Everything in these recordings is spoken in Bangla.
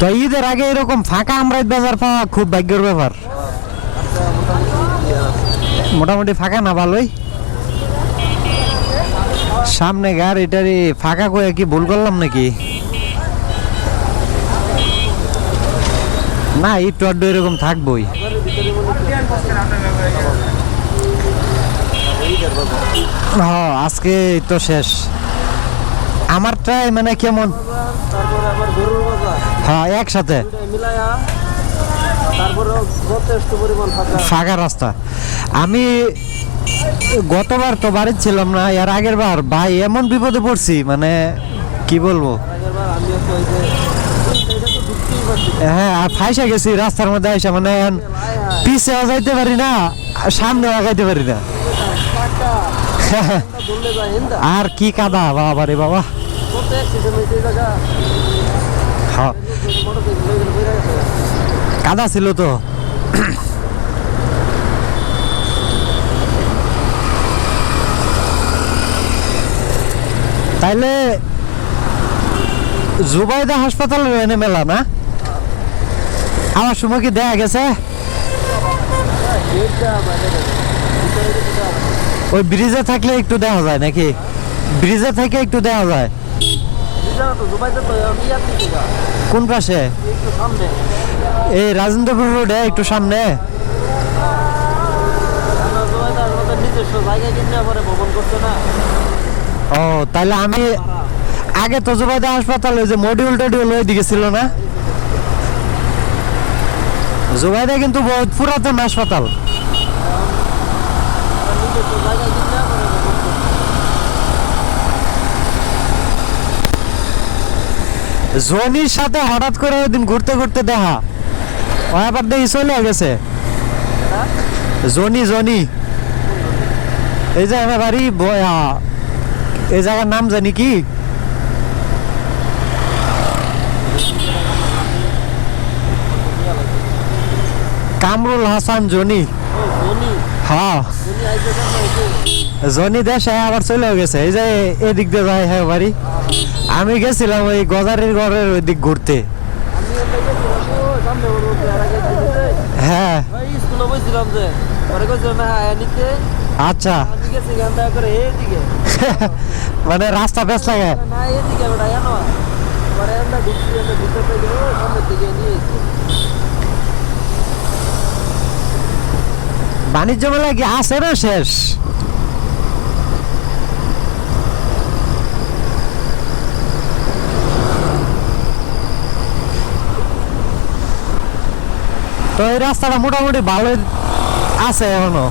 তো ঈদের আগে এরকম ফাঁকা আমরাই বাজার পাওয়া খুব ভাগ্যের ব্যাপার। মোটামুটি ফাঁকা না ভালোই। সামনে গাড়িটারি ফাঁকা করে কি ভুল করলাম নাকি? না একটু আড্ডু এরকম থাকবোই। হ্যাঁ আজকে তো শেষ আমারটাই, মানে কেমন হ্যাঁ একসাথে ফাঁকা রাস্তা। আমি গতবার তো বাড়ি ছিলাম না, এর আগের বার ভাই এমন বিপদে পড়ছি, মানে কি বলবো। হ্যাঁ আর ফাইসা গেছি রাস্তার মধ্যে আইসা, মানে পিছেও যাইতে পারি না, সামনেও আগাইতে পারি না। আর কি কাদা বাবা রে বাবা। হ্যাঁ কাদা ছিল তো। তাইলে জুবাইদা হাসপাতালের এনে মেলা না আমার সময় কি দেখা গেছে? ওই ব্রিজে থাকলে একটু দেখা যায় নাকি? ব্রিজে থেকে একটু দেখা যায়। কোন পাশে? এই রাজেন্দ্রপুর রোডে একটু সামনে। ও তাহলে আমি আগে তো জুবাইদা হাসপাতাল ওই যে মডিউল টডিউল ওইদিকে ছিল না? জুবাইদা কিন্তু বহুত পুরাতন হাসপাতাল। জনির সাথে হঠাৎ করে ওই দিন ঘুরতে ঘুরতে দেখা, ও আবার দেখি চলে গেছে। জনি জনি এই যে আমার বাড়ি এই জায়গার নাম জানি কি? কামরুল হাসান জনি। হ্যাঁ জনি দেশে আবার চলে গেছে, এই যে এদিক দিয়ে যায় হ্যাঁ বাড়ি। আমি গেছিলাম ওই গজারের ঘরের ওই দিক ঘুরতে। হ্যাঁ আচ্ছা মানে রাস্তা বেশ লাগে। বাণিজ্য মেলা কি আছে না শেষ? তো এই রাস্তাটা মোটামুটি ভালো আছে, এখনো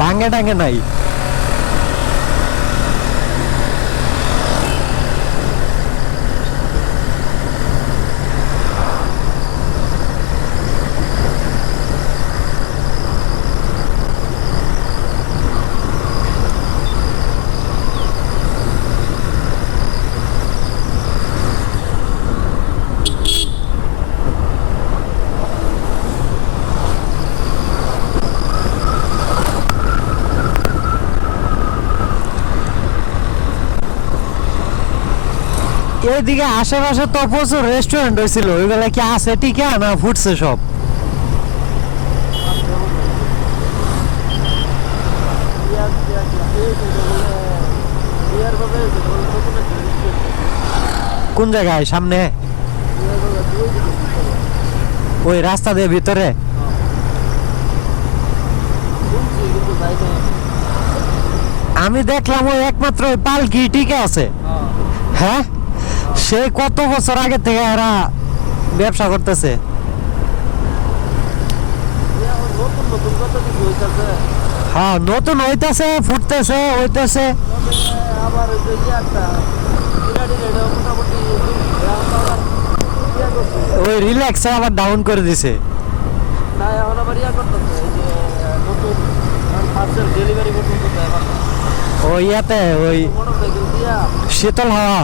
ভাঙ্গে টাঙ্গে নাই। এইদিকে আশেপাশে তো প্রচুর রেস্টুরেন্ট হয়েছিল, ওইগুলা কি আছে টিকা না ফুটছে সব? কোন জায়গায় সামনে? ওই রাস্তা দিয়ে ভিতরে? আমি দেখলাম ওই একমাত্র ওই পালকি টিকে আছে। হ্যাঁ সে কত বছর আগে থেকে এরা ব্যবসা করতেছে। হ্যাঁ নতুন হইতেছে, ফুটতেছে, হইতেছে। ওই রিল্যাক্সে আবার ডাউন করে দিছে। ওই ইয়াতে ওই শীতল হাওয়া।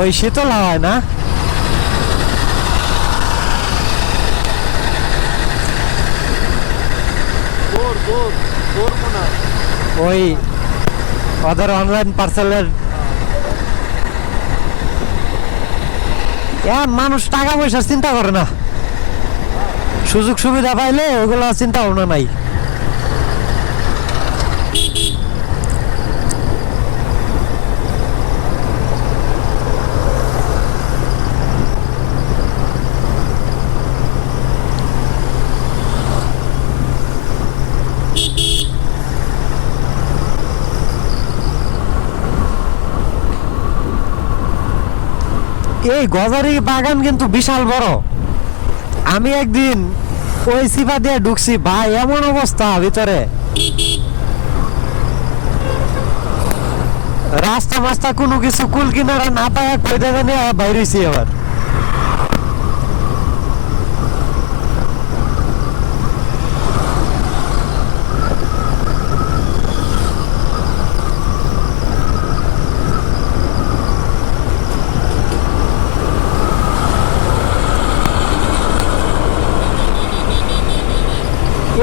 ওই শীতল হাওয়ায় না? ওই ওদের অনলাইন পার্সেলের এখন মানুষ টাকা পয়সার চিন্তা করে না, সুযোগ সুবিধা পাইলে ওগুলো চিন্তা ভাবনা নাই। এই গজারি বাগান কিন্তু বিশাল বড়। আমি একদিন ওই সিপা দিয়ে ঢুকছি ভাই, এমন অবস্থা ভিতরে, রাস্তা মাস্তা কোনো কিছু কুল কিনারা না পায় কই জায়গা নিয়ে বাইরেছি আবার।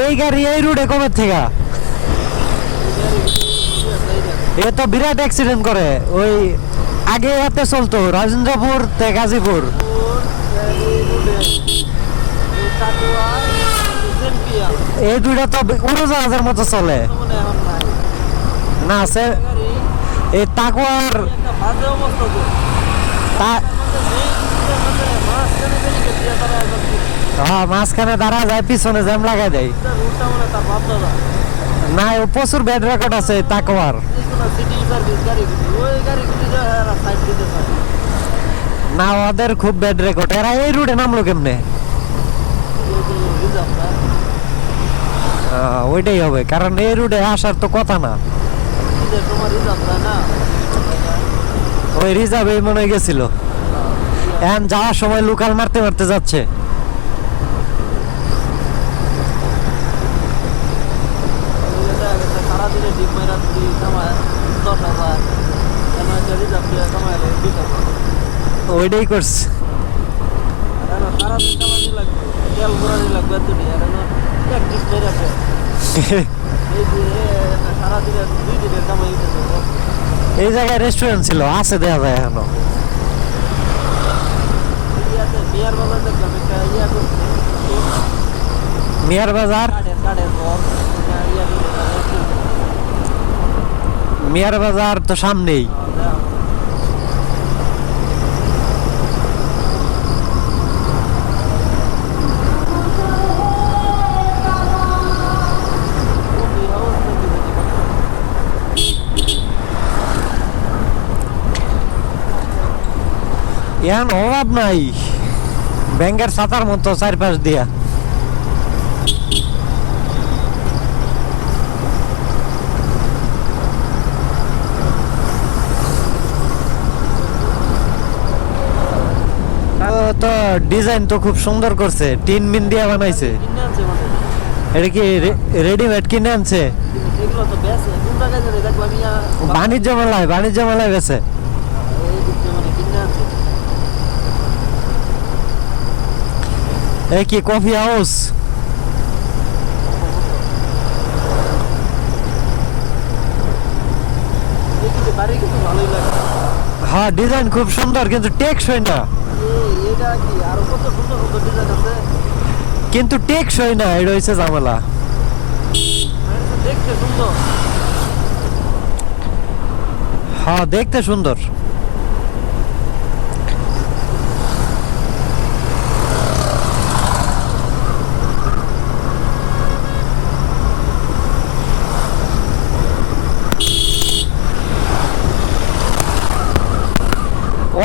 এই গাড়ি এই রুটে কবে থেকে? এ তো বিরাট অ্যাক্সিডেন্ট করে। ওই আগে এতে চলতো রাজেন্দ্রপুর তে গাজীপুর, এই দুইটা তো উড়োজাহাজের মতো চলে না। আছে এই তাকুয়ার হ্যাঁ, মাঝখানে দাঁড়া যায়, পিছনে জ্যাম লাগাই দেয়। না, ও প্রচুর ব্যাড রেকর্ড আছে তাকুয়ার। না, ওদের খুব ব্যাড রেকর্ড। এরা এই রুটে নামলো কেমনে? ওইটাই হবে, কারণ এই রুটে আসার তো কথা না। ওই রিজার্ভে মনে হয় গেছিল, এখন যাওয়ার সময় লোকাল মারতে মারতে যাচ্ছে। ওইটাই করছে। এই জায়গায় রেস্টুরেন্ট ছিল, আছে দেখা যায় এখনো। মিয়ার বাজার, মিয়ার বাজার তো সামনেই। এখন অভাব নাই, ব্যাংকের ছাতার মতো চারপাশ দিয়া। তো ডিজাইন তো খুব সুন্দর করছে, টিন মিন দিয়া বানাইছে। এটা কি রেডিমেড কিনে আনছে? বাণিজ্য মেলায়, বাণিজ্য মেলায় গেছে। এই কি কফি হাউস? হ্যাঁ, ডিজাইন খুব সুন্দর, কিন্তু টেকসই না। কিন্তু টেকসই না, এটা হচ্ছে ঝামেলা। হ্যাঁ, দেখতে সুন্দর।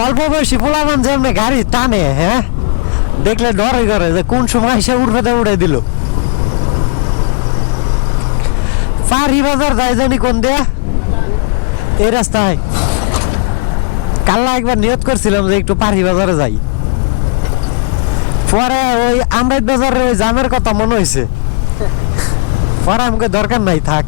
অল্প বয়সী পোলাপান যেমনি গাড়ি টানে, হ্যাঁ, দেখলে ডরে করে যে কোন সময় সে উড়ে উড়ে দিল। পারি বাজার যায় জানি কোন দেয়া, এই রাস্তায়। কাল্লা একবার নিয়ত করছিলাম যে একটু পারি বাজারে যাই, পরে ওই আমরাইত বাজারে ওই জামের কথা মনে হয়েছে, পরে আমাকে দরকার নাই, থাক।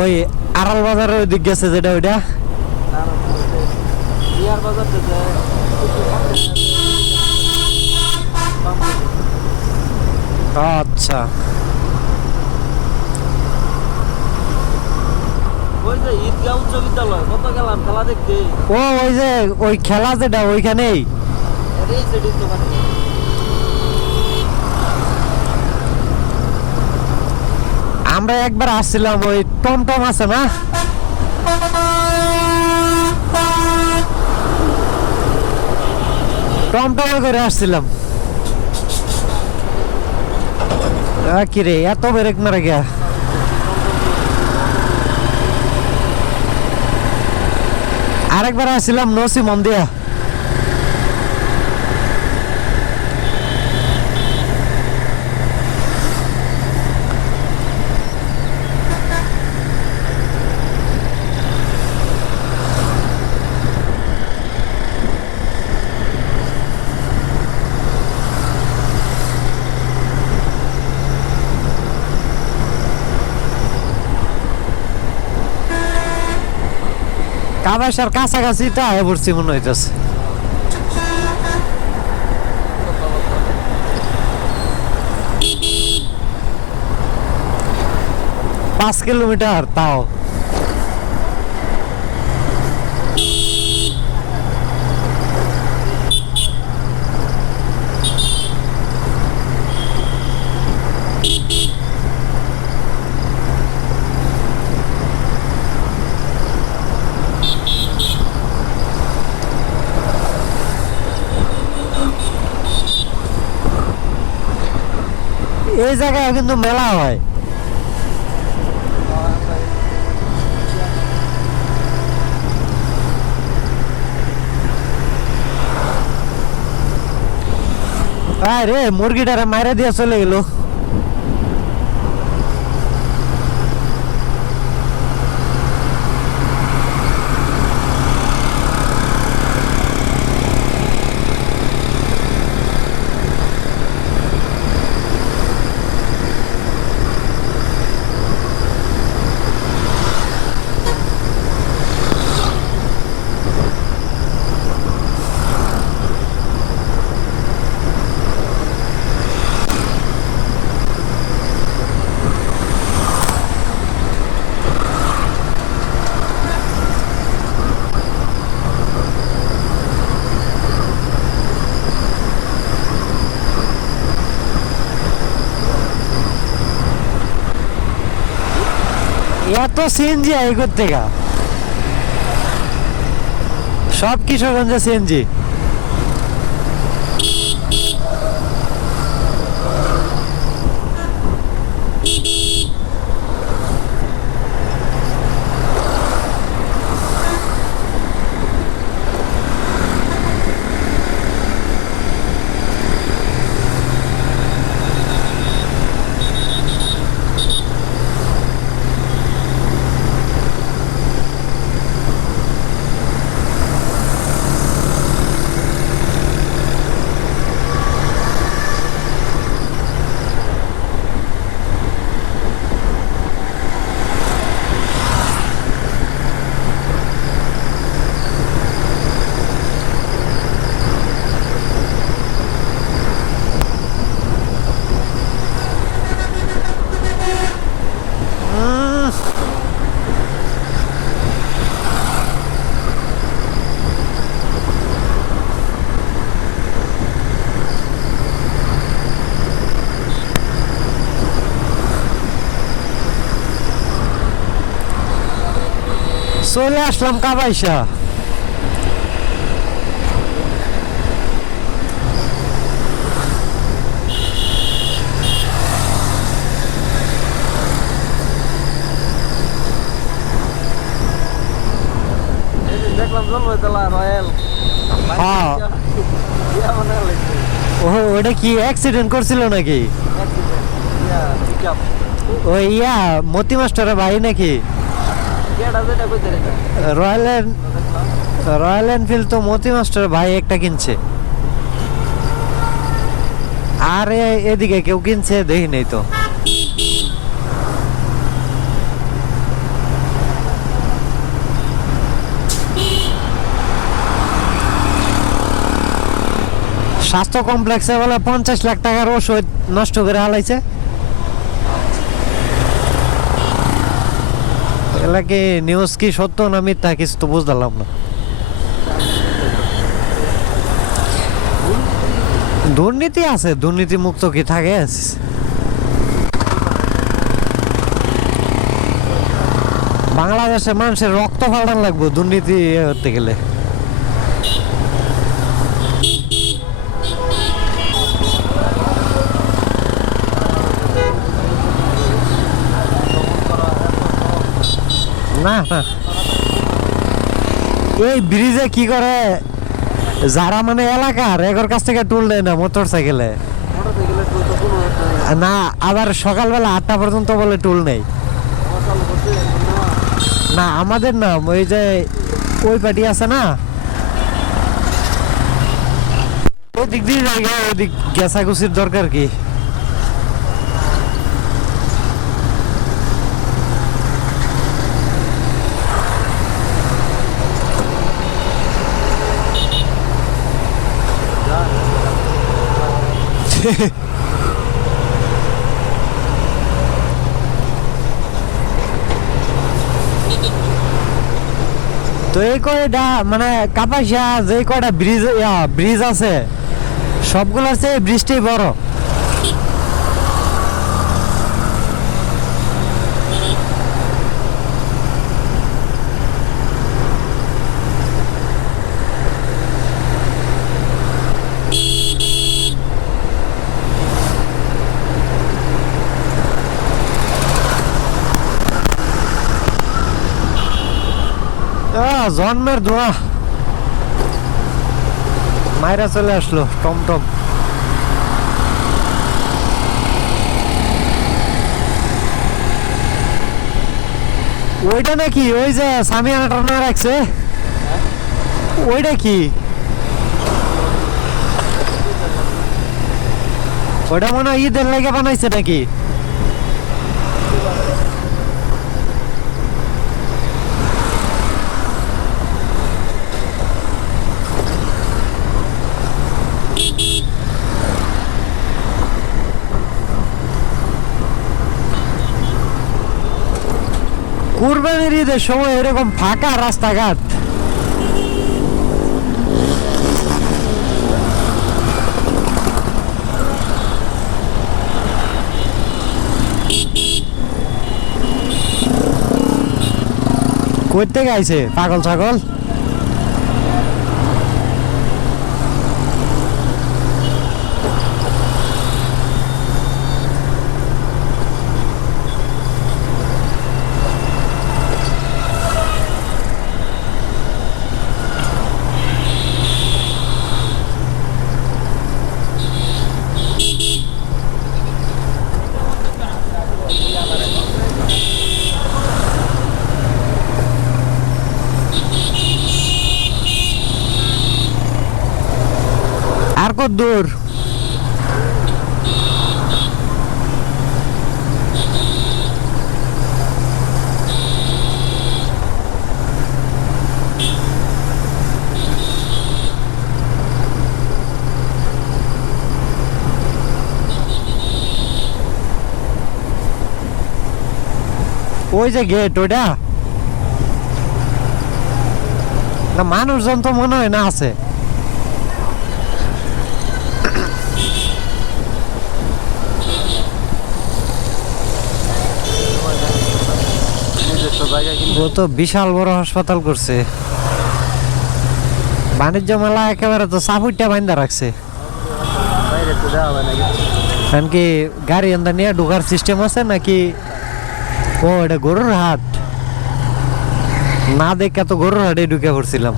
ওই আড়াল বাজারের ওই দিক গেছে যেটা, ওইটা আচ্ছা। ওই যে ঈদগাঁও উচ্চ বিদ্যালয় কত গেলাম খেলা দেখতে ও ওই যে ওই খেলা যেটা ওইখানেই এই সেটির দোকানে আমরা একবার আসছিলাম ওই টমটম আছে না টমটমে করে আসছিলাম কি রে এত ব্রেক মারা গিয়া আরেকবার আসছিলাম নসি মন্দিয়া কাবাসার কাছাকাছি তো আয় পড়ছি মনে হইতেছে পাঁচ কিলোমিটার তাও এই জায়গায় কিন্তু মেলা হয় আরে মুরগিটারে মাইরা দিয়ে চলে গেল এত সিএনজি এই করতে গা সব কিশোরগঞ্জে সিএনজি চলে আসলাম কাবাইসা দেখলাম জলবায়ুতলা রয়্যাল হ্যাঁ ও ওটা কি অ্যাক্সিডেন্ট করছিল নাকি ওই ইয়া মতি মাস্টারের ভাই নাকি রয়্যাল এনফিল্ড তো মতি মাস্টার ভাই একটা কিনছে আর এদিকে কেউ কিনছে দেখি নেই তো স্বাস্থ্য কমপ্লেক্সে বলে 50 লাখ টাকার ওষুধ নষ্ট করে হালাইছে এলা কি নিউজ কি সত্য না মিথ্যা কিছু তো বুঝলাম না। দুর্নীতি আছে, দুর্নীতি মুক্ত কি থাকে? বাংলাদেশে মানুষের রক্ত ফালান লাগবে দুর্নীতি হতে গেলে। না না, এই ব্রিজে কি করে যারা মানে এলাকার এগোর কাছ থেকে টুল দেয় না মোটর সাইকেলে মোটরসাইকেলের টোল তো কোনো একটা নেই। না, আবার সকালবেলা 8টা পর্যন্ত বলে টুল নেই। আমার চালু করছে না। না আমাদের না, ওই যে ওই পার্টি আছে না, ওই দিক দিয়ে যাই, ওই দিক গেছাগুছির দরকার কি? তো এই কয়টা মানে কাপাসিয়া যে কয়টা ব্রিজ আছে সবগুলোর চেয়ে ব্রিজটাই বড়। জন্মের দোয়া মাইরা চলে আসলো টমটম। ওইটা নাকি ওই যে সামিয়ানা টানা রাখছে, ওইটা কি? ওটা মনে হয় ঈদের লাগে বানাইছে নাকি? কুরবানির ঈদের সময় এরকম ফাঁকা রাস্তাঘাট, কইতে গাইছে পাগল ছাগল। আর কত দূর? ওই যে গেট ওইটা না, মানুষজন তো মনে হয় না আছে। নিজস্ব জায়গা কিন্তু ও তো বিশাল বড় হাসপাতাল করছে। বাণিজ্য মেলা একেবারে তো সাপুরটা বান্ধা রাখছে। বাইরে তো দেওয়া হয় নাকি। কারণ কি গাড়ি এন্দা নিয়ে ঢোকার সিস্টেম আছে নাকি? ও এটা গরুর হাট না, দেখে তো গরুর হাটে ঢুকে পড়ছিলাম।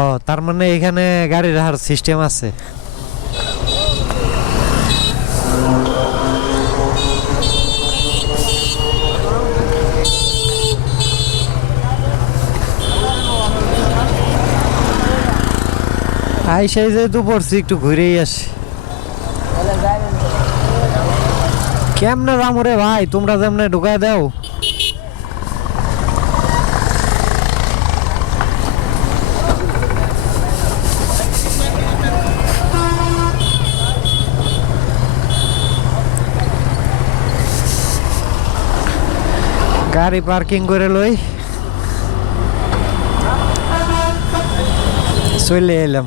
ও তার মানে এখানে গাড়ি রাখার সিস্টেম আছে। আইসাই যেহেতু পড়ছি একটু ঘুরেই আসি। কেমনে যাবো রে ভাই, তোমরা যেমনে ঢুকায় দাও। গাড়ি পার্কিং করে লই, চলে এলাম।